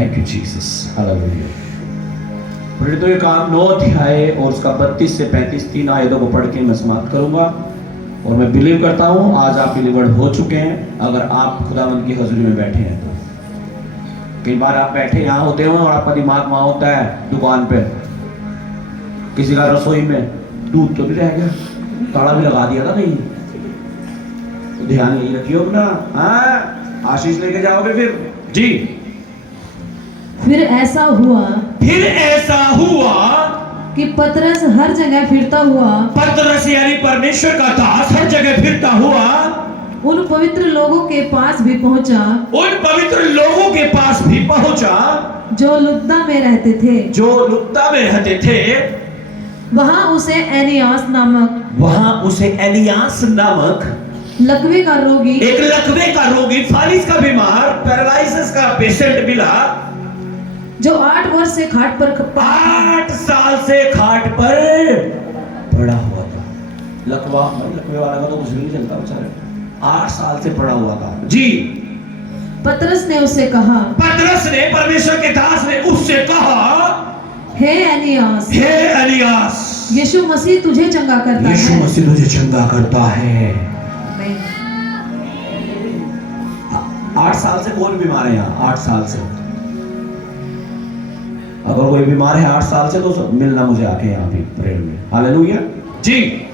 Thank you Jesus, hallelujah. प्रेरितों के काम 9 अध्याय और उसका 32 से 35 3 आयतों को पढ़ के मैं समाप्त करूंगा। और मैं बिलीव करता हूं आज आप डिलीवर्ड हो चुके हैं अगर आप खुदावंद की हजूरी में बैठे हैं तो। कई बार आप बैठे यहाँ होते हो और आपका दिमाग वहां होता है दुकान पे, किसी का रसोई में दूध तो भी रह गया, ताला भी लगा दिया था कहीं, तो ध्यान यही रखियो अपना। हाँ, आशीष लेके जाओगे फिर जी। फिर ऐसा हुआ कि पतरस हर जगह फिरता हुआ, पतरस यानी परमेश्वर का दास हर जगह फिरता हुआ उन पवित्र लोगों के पास भी पहुंचा, जो लुद्दा में रहते थे। वहां उसे एनियास नामक लकवे का रोगी, फालिस का बीमार, पैरालिसिस का पेशेंट मिला, जो 8 वर्ष से खाट पर 8 साल से खाट पर पड़ा हुआ था। लकवे वाला का तो कुछ नहीं चलता बेचारे, 8 साल से पड़ा हुआ था जी। पतरस ने परमेश्वर के दास ने उससे कहा, हे एनियास, यीशु मसीह तुझे चंगा करता है। 8 साल से कौन बीमार है यहाँ? 8 साल से अगर कोई बीमार है 8 साल से तो मिलना मुझे आके यहाँ पे प्रेयर में। हालेलुया जी।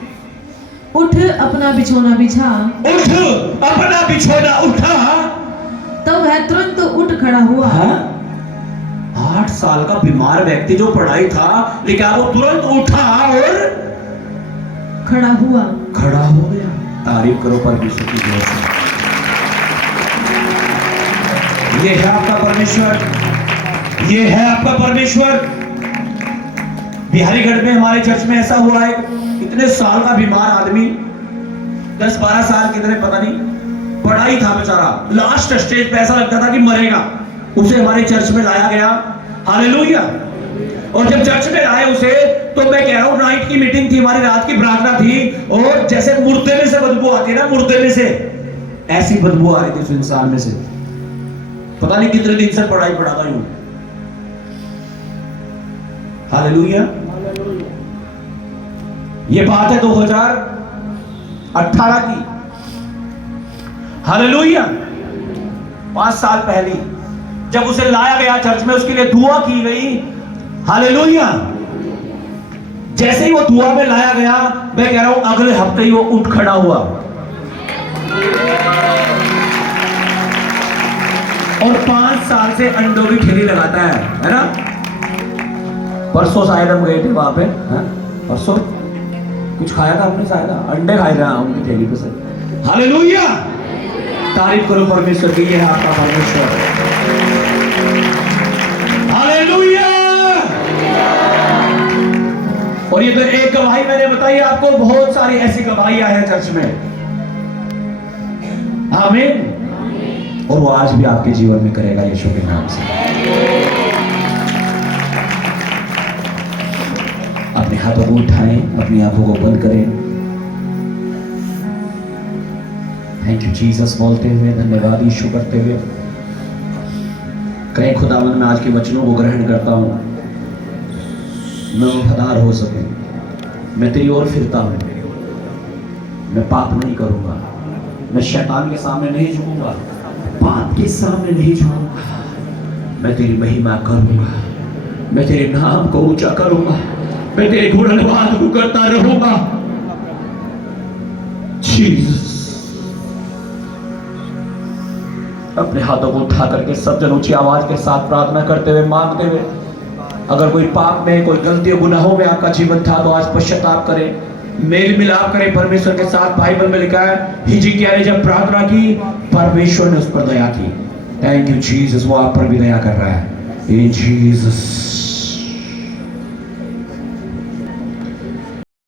उठ अपना बिछौना बिछा। तब वह तुरंत उठ खड़ा हुआ। 8 साल का बीमार व्यक्ति जो पढ़ाई था लेकिन वो तुरंत उठा और खड़ा हो गया। तारीफ करो परमेश्वर की जय से। ये है आपका परमेश्वर। बिहारीगढ़ में हमारे चर्च में ऐसा हुआ है, इतने साल का बीमार आदमी, 10-12 साल कितने पता नहीं, पढ़ाई था बेचारा, लास्ट स्टेज पे ऐसा लगता था कि मरेगा, उसे हमारे चर्च में लाया गया। हालेलुया। और जब चर्च में लाए उसे, तो मैं कह रहा हूं नाइट की मीटिंग थी, हमारी रात की प्रार्थना थी, और जैसे मुर्दे में से बदबू आती है ना, मुर्दे में से ऐसी बदबू आ रही थी उस इंसान में से। पता नहीं कितने दिन से पढ़ाई पढ़ाता हूं। हालेलुया। ये बात है 2018 की। हालेलुया। 5 साल पहले जब उसे लाया गया चर्च में, उसके लिए दुआ की गई। हालेलुया। जैसे ही वो दुआ में लाया गया, मैं कह रहा हूं अगले हफ्ते ही वो उठ खड़ा हुआ। और 5 साल से अंडों की ठेली लगाता है ना। परसों शायद हम गए थे वहां पे, परसों कुछ खाया था हमने, शायद अंडे खाए थे उनकी ठेली पे से। हालेलुया। तारीफ करो परमेश्वर की, ये है आपका परमेश्वर। हालेलुया। और ये तो एक गवाही मैंने बताई आपको, बहुत सारी ऐसी गवाहियां हैं चर्च में। आमीन। और वो आज भी आपके जीवन में करेगा यीशु के नाम से। अपने हाथों को उठाएं, अपनी आंखों को बंद करें। थैंक यू जीसस बोलते हुए, धन्यवाद यीशु करते हुए कहें, खुदावंद मैं आज के वचनों को ग्रहण करता हूं, मैं वफादार हो सकूं, मैं तेरी ओर फिरता हूं, मैं पाप नहीं करूंगा, मैं शैतान के सामने नहीं झुकूंगा, पाप के सामने नहीं झुकूंगा, मैं तेरी महिमा करूंगा, मैं तेरे नाम को ऊंचा करूंगा, मैं तेरे गुणगान को करता रहूंगा। जीसस। अपने हाथों को उठा करके सब जन ऊंची आवाज के साथ प्रार्थना करते हुए, मांगते हुए, अगर कोई पाप में, कोई गलतियों गुनाहों में आपका जीवन था तो आज पश्चाताप करें, मेल मिलाप करें परमेश्वर के साथ। बाइबल में लिखा है हिजकिय्याह ने जब प्रार्थना की, परमेश्वर ने उस पर दया की। Thank you Jesus. वो आप पर भी दया कर रहा है। इन जीसस